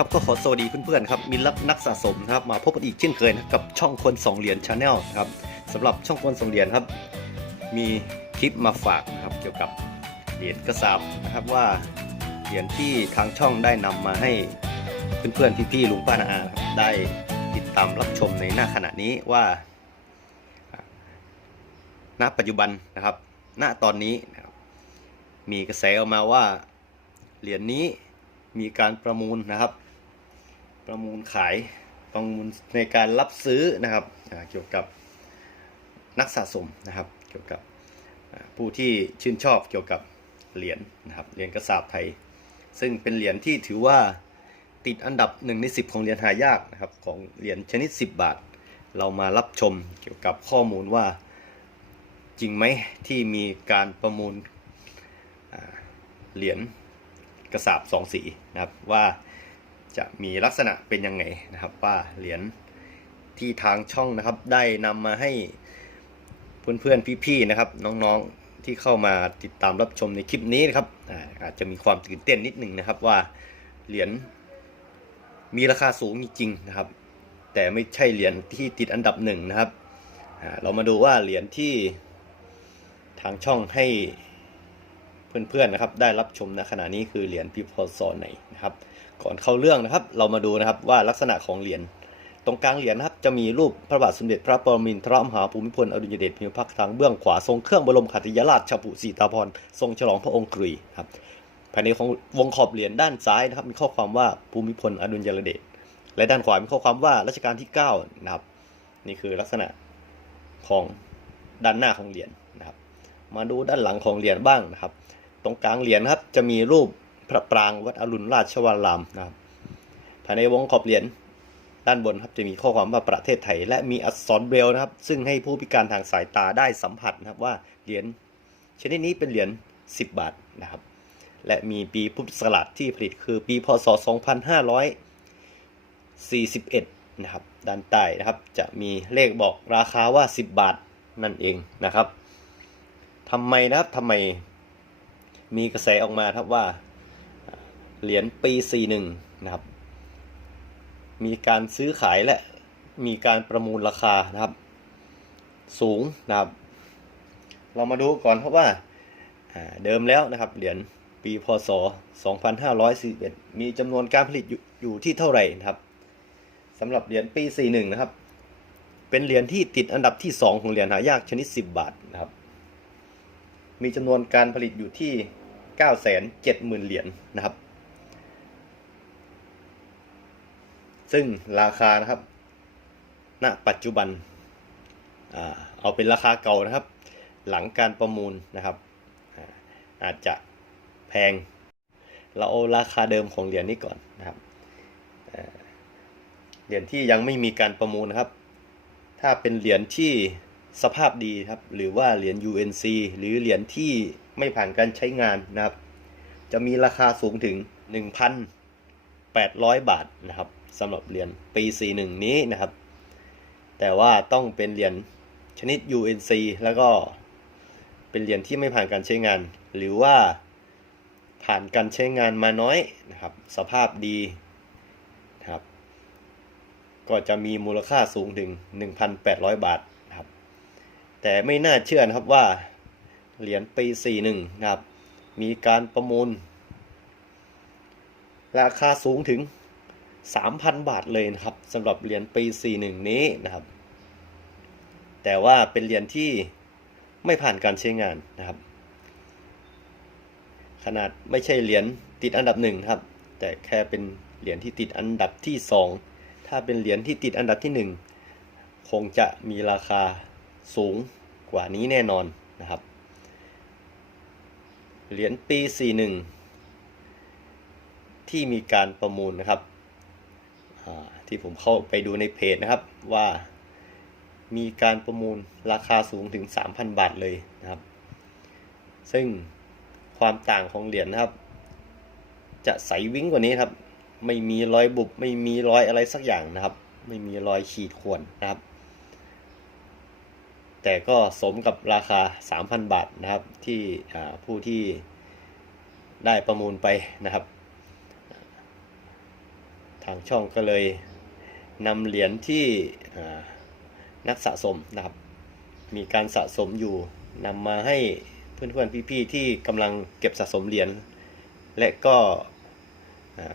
ครับก็ขอสวัสดีเพื่อนๆครับมิตรรักนักสะสมนะครับมาพบกันอีกเช่นเคยนะกับช่องคนสองเหรียญชาแนลนะครับสำหรับช่องคนสองเหรียญครับ มีคลิปมาฝากนะครับเกี่ยวกับเหรียญกระสาบนะครับว่าเหรียญที่ทางช่องได้นำมาให้เพื่อนๆพี่ๆลุงป้านาอาได้ติดตามรับชมในหน้าขณะนี้ว่าณปัจจุบันนะครับ ณตอนนี้นะครับมีกระแสออกมาว่าเหรียญนี้มีการประมูลนะครับ ประมูลขายประมูลในการรับซื้อนะครับเกี่ยวกับนักสะสมนะครับ เกี่ยวกับผู้ที่ชื่นชอบเกี่ยวกับเหรียญนะครับเหรียญกระสาบไทย ซึ่งเป็นเหรียญที่ถือว่าติดอันดับ1ใน10 ของเหรียญหายากนะครับของเหรียญชนิด 10 บาท เรามารับชมเกี่ยวกับข้อมูลว่าจริงไหมที่มีการประมูลเหรียญกระสาบสองสีนะครับว่า จะมีลักษณะเป็นยังไงนะครับ ว่าเหรียญที่ทางช่องนะครับ ได้นำมาให้เพื่อนๆพี่ๆนะครับ น้องๆที่เข้ามาติดตามรับชมในคลิปนี้นะครับอาจจะมีความตื่นเต้นนิดหนึ่งนะครับว่าเหรียญมีราคาสูงจริงๆนะครับ แต่ไม่ใช่เหรียญที่ติดอันดับหนึ่งนะครับเรามาดูว่าเหรียญที่ทางช่องให้เพื่อนๆนะครับ ได้รับชมณขณะนี้คือเหรียญพิพศไหนนะครับ ก่อนเข้าเรื่องนะครับ เรามาดูนะครับว่าลักษณะของเหรียญตรงกลางเหรียญนะครับจะมีรูปพระบาทสมเด็จพระปรมินทรมหาภูมิพลอดุลยเดชพิมพระทางเบื้องขวาทรงเครื่องบรมขัติยราชบุสีตาพรทรงฉลองพระองค์กรีครับภายในของวงขอบเหรียญด้านซ้ายนะครับมีข้อความว่าภูมิพลอดุลยเดชและด้านขวามีข้อความว่ารัชกาลที่9นะครับนี่คือลักษณะของด้านหน้าของเหรียญนะครับ มาดูด้านหลังของเหรียญบ้างนะครับ ตรงกลางเหรียญครับจะมีรูป พระปรางวัดอรุณราชวรารามนะครับภายในวงขอบเหรียญด้านบนครับจะมีข้อความว่าประเทศไทย และมีอักษรเบรลนะครับ ซึ่งให้ผู้พิการทางสายตาได้สัมผัสนะครับว่าเหรียญชนิดนี้เป็นเหรียญ10 บาทนะครับ และมีปีพุทธศักราชที่ผลิตคือปีพศ 2541 นะครับ ด้านใต้นะครับ จะมีเลขบอกราคาว่า 10 บาทนั่นเองนะครับทำไมนะครับทำไมมีกระแสออกมาครับว่า เหรียญปี 41 นะครับ มีการซื้อขายและมีการประมูลราคานะครับ สูงนะครับ เรามาดูก่อนครับว่าเดิมแล้วนะครับเหรียญปีพศ 2541 มีจำนวนการผลิตอยู่อยู่ที่เท่าไหร่นะครับสำหรับเหรียญปี 41 นะครับ เป็นเหรียญที่ติดอันดับที่ 2 ของเหรียญหายากชนิด 10 บาทนะครับ มีจำนวนการผลิตอยู่ที่ 970,000 เหรียญนะครับ ซึ่งราคานะครับ ณ ปัจจุบัน เอาเป็นราคาเก่านะครับ หลังการประมูลนะครับ อาจจะแพง เราเอาราคาเดิมของเหรียญนี้ก่อนนะครับเอ่อเหรียญที่ยังไม่มีการประมูลนะครับ ถ้าเป็นเหรียญที่สภาพดีครับ หรือว่าเหรียญ UNC หรือเหรียญที่ไม่ผ่านการใช้งานนะครับ จะมีราคาสูงถึง 1,800 บาทนะครับ สำหรับเหรียญปี 41 นี้นะครับ แต่ว่าต้องเป็นเหรียญชนิด UNC แล้วก็เป็นเหรียญที่ไม่ผ่านการใช้งาน หรือว่าผ่านการใช้งานมาน้อยนะครับ สภาพดีนะครับ ก็จะมีมูลค่าสูงถึง 1,800 บาทนะครับ แต่ไม่น่าเชื่อนะครับว่าเหรียญปี 41 นะครับ มีการประมูล ราคาสูงถึง 3,000 บาทเลยนะครับสำหรับเหรียญปี 41 นี้นะครับ แต่ว่าเป็นเหรียญที่ไม่ผ่านการใช้งานนะครับ ขนาดไม่ใช่เหรียญติดอันดับหนึ่งครับ แต่แค่เป็นเหรียญที่ติดอันดับที่สองถ้าเป็นเหรียญที่ติดอันดับที่หนึ่งคงจะมีราคาสูงกว่านี้แน่นอนนะครับ เหรียญปี 41 ที่มีการประมูลนะครับ ที่ผมเข้าไปดูในเพจนะครับว่ามีการประมูลราคาสูงถึง 3,000 บาทเลยนะครับ ซึ่งความต่างของเหรียญนะครับ จะใสวิ้งกว่านี้ครับ ไม่มีรอยบุบ ไม่มีรอยอะไรสักอย่างนะครับ ไม่มีรอยขีดข่วนนะครับ แต่ก็สมกับราคา 3,000 บาทนะครับ ที่ผู้ที่ได้ประมูลไปนะครับางช่องก็เลยนำเหรียญที่นักสะสมนะครับ มีการสะสมอยู่นำมาให้เพื่อนๆพี่ๆที่กำลังเก็บสะสมเหรียญและก็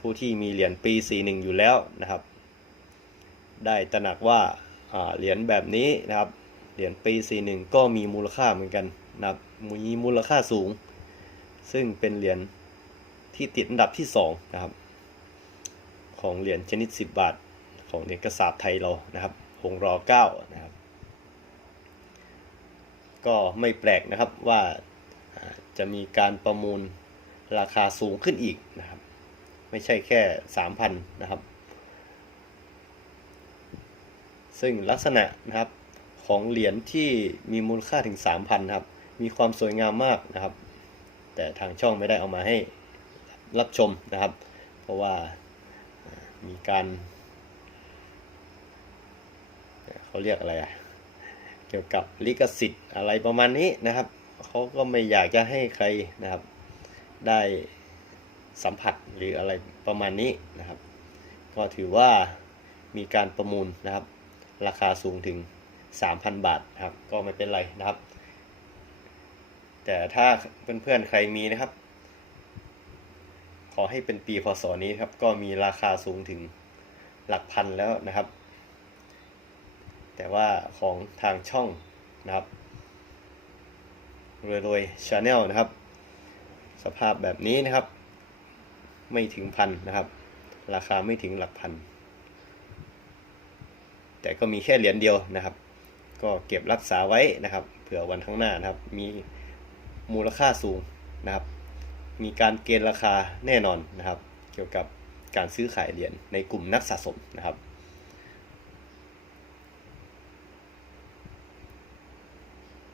ผู้ที่มีเหรียญปี 41 อยู่แล้วนะครับ ได้ตระหนักว่าอ่าเหรียญแบบนี้นะครับเหรียญปี 41 ก็มีมูลค่าเหมือนกันนะครับมีมูลค่าสูง ซึ่งเป็นเหรียญที่ติดอันดับที่ 2 นะครับ ของเหรียญชนิด 10 บาท ของเหรียญกระสาบไทยเรานะครับหงรอ9นะครับ ก็ไม่แปลกนะครับว่าจะมีการประมูลราคาสูงขึ้นอีกนะครับ ไม่ใช่แค่ 3,000 นะครับ ซึ่งลักษณะนะครับของเหรียญที่มีมูลค่าถึง 3,000นะครับ มีความสวยงามมากนะครับ แต่ทางช่องไม่ได้เอามาให้รับชมนะครับ เพราะว่า มีการเขาเรียกอะไรอะเกี่ยวกับลิขสิทธิ์อะไรประมาณนี้นะครับเขาก็ไม่อยากจะให้ใครนะครับ ได้สัมผัสหรืออะไรประมาณนี้นะครับ ก็ถือว่ามีการประมูลนะครับ ราคาสูงถึง 3,000 บาทครับ ก็ไม่เป็นไรนะครับ แต่ถ้าเพื่อนๆใครมีนะครับ ขอให้เป็นปีพศนี้ครับ ก็มีราคาสูงถึงหลักพันแล้วนะครับ แต่ว่าของทางช่องนะครับรวยรวยชาแนลนะครับ สภาพแบบนี้นะครับ ไม่ถึงพันนะครับ ราคาไม่ถึงหลักพัน แต่ก็มีแค่เหรียญเดียวนะครับ ก็เก็บรักษาไว้นะครับ เผื่อวันข้างหน้านะครับ มีมูลค่าสูงนะครับ มีการเกณฑ์ราคาแน่นอนนะครับ เกี่ยวกับการซื้อขายเหรียญในกลุ่มนักสะสมนะครับ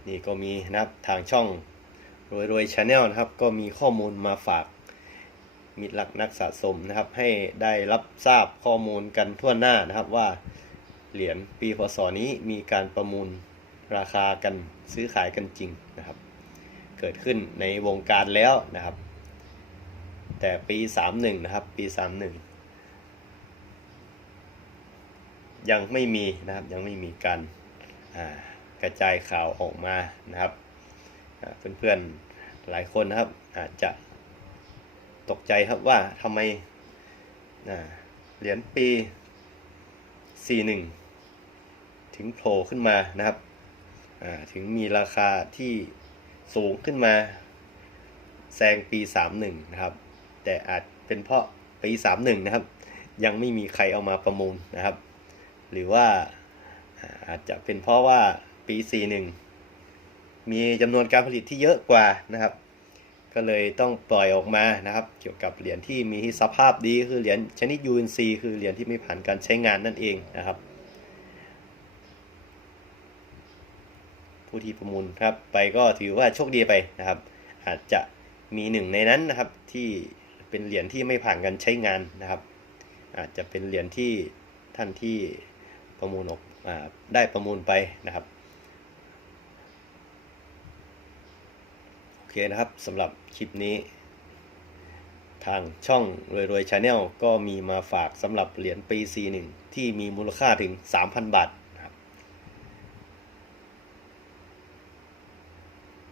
นี่ก็มีนะครับทางช่องรวยรวยชาแนลนะครับ ก็มีข้อมูลมาฝากมิตรรักนักสะสมนะครับ ให้ได้รับทราบข้อมูลกันทั่วหน้านะครับว่าเหรียญปีพศนี้มีการประมูลราคากันซื้อขายกันจริงนะครับ เกิดขึ้นในวงการแล้วนะครับ แต่ปี31นะครับ ปี31ยังไม่มีนะครับยังไม่มีการกระจายข่าวออกมานะครับอ่าเพื่อนๆหลายคนนะครับอาจจะตกใจครับว่าทำไมเหรียญปี 41 ถึงโผล่ขึ้นมานะครับถึงมีราคาที่สูงขึ้นมาแซงปี 31 นะครับ แต่อาจเป็นเพราะปี 31 นะครับ ยังไม่มีใครเอามาประมูลนะครับ หรือว่าอาอาจจะเป็นเพราะว่าปี 41 มีจำนวนการผลิตที่เยอะกว่านะครับ ก็เลยต้องปล่อยออกมานะครับ เกี่ยวกับเหรียญที่มีสภาพดีคือเหรียญชนิด UNC คือเหรียญที่ไม่ผ่านการใช้งานนั่นเองนะครับ ผู้ที่ประมูลครับไปก็ถือว่าโชคดีไปนะครับ อาจจะมีหนึ่งในนั้นนะครับที่ เป็นเหรียญที่ไม่ผ่านการใช้งานนะครับ อาจจะเป็นเหรียญที่ท่านที่ประมูลออกอได้ประมูลไปนะครับโอเคนะครับสำหรับคลิปนี้ ทางช่องรวยรวยชาแนลก็มีมาฝากสำหรับเหรียญปี C1 ที่มีมูลค่าถึง 3,000 บาทนะครับ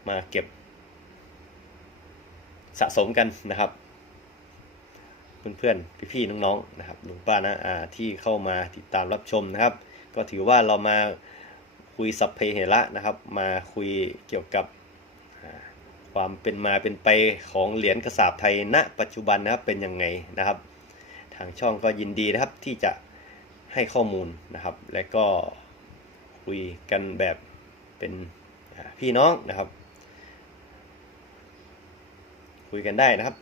มาเก็บสะสมกันนะครับ เพื่อนๆ พี่ๆ น้องๆ นะครับลุงป้านะอาที่เข้ามาติดตามรับชมนะครับ ก็ถือว่าเรามาคุยสัพเพเหระนะครับ มาคุยเกี่ยวกับความเป็นมาเป็นไปของเหรียญกระสาบไทยณ ปัจจุบันนะครับเป็นยังไงนะครับ ทางช่องก็ยินดีนะครับที่จะให้ข้อมูลนะครับ และก็คุยกันแบบเป็นพี่น้องนะครับ คุยกันได้นะครับ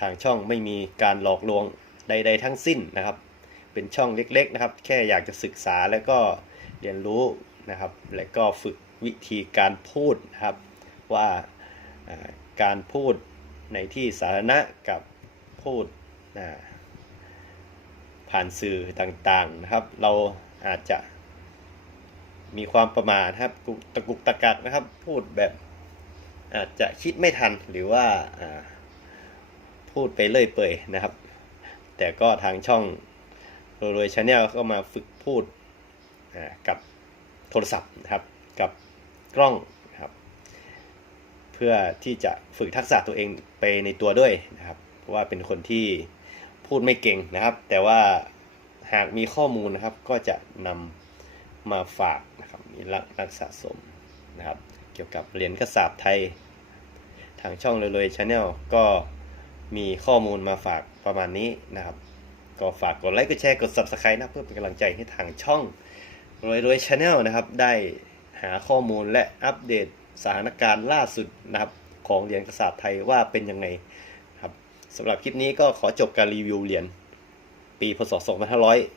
ทางช่องไม่มีการหลอกลวงใด ๆ ทั้งสิ้นนะครับ เป็นช่องเล็กๆนะครับ แค่อยากจะศึกษาแล้วก็เรียนรู้นะครับ และก็ฝึกวิธีการพูดนะครับ ว่าการพูดในที่สาธารณะกับพูดผ่านสื่อต่างๆนะครับ เราอาจจะมีความประมาทครับกุกตะกุกตะกักนะครับ พูดแบบอาจจะคิดไม่ทันหรือว่า พูดไปเรื่อยเปื่อยนะครับ แต่ก็ทางช่องรวยชาแนลก็มาฝึกพูดกับโทรศัพท์นะครับกับกล้องนะครับ เพื่อที่จะฝึกทักษะตัวเองไปในตัวด้วยนะครับ เพราะว่าเป็นคนที่พูดไม่เก่งนะครับ แต่ว่าหากมีข้อมูลนะครับก็จะนำมาฝากนะครับมีรักนักสะสมนะครับ เกี่ยวกับเหรียญกระสาบไทย ทางช่องเลยๆชาแนลก็ มีข้อมูลมาฝากประมาณนี้นะครับ ก็ฝากกดไลค์กดแชร์กด subscribe นะเพื่อเป็นกำลังใจให้ทางช่องรวยรวยชาแนลนะครับ ได้หาข้อมูลและอัปเดตสถานการณ์ล่าสุดนะครับ ของเหรียญกษัตระสาบไทยว่าเป็นยังไงครับสำหรับคลิปนี้ก็ขอจบการรีวิวเหรียญปีพศ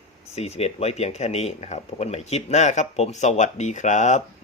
2541 ไว้เพียงแค่นี้นะครับพบกันใหม่คลิปหน้าครับ ผมสวัสดีครับ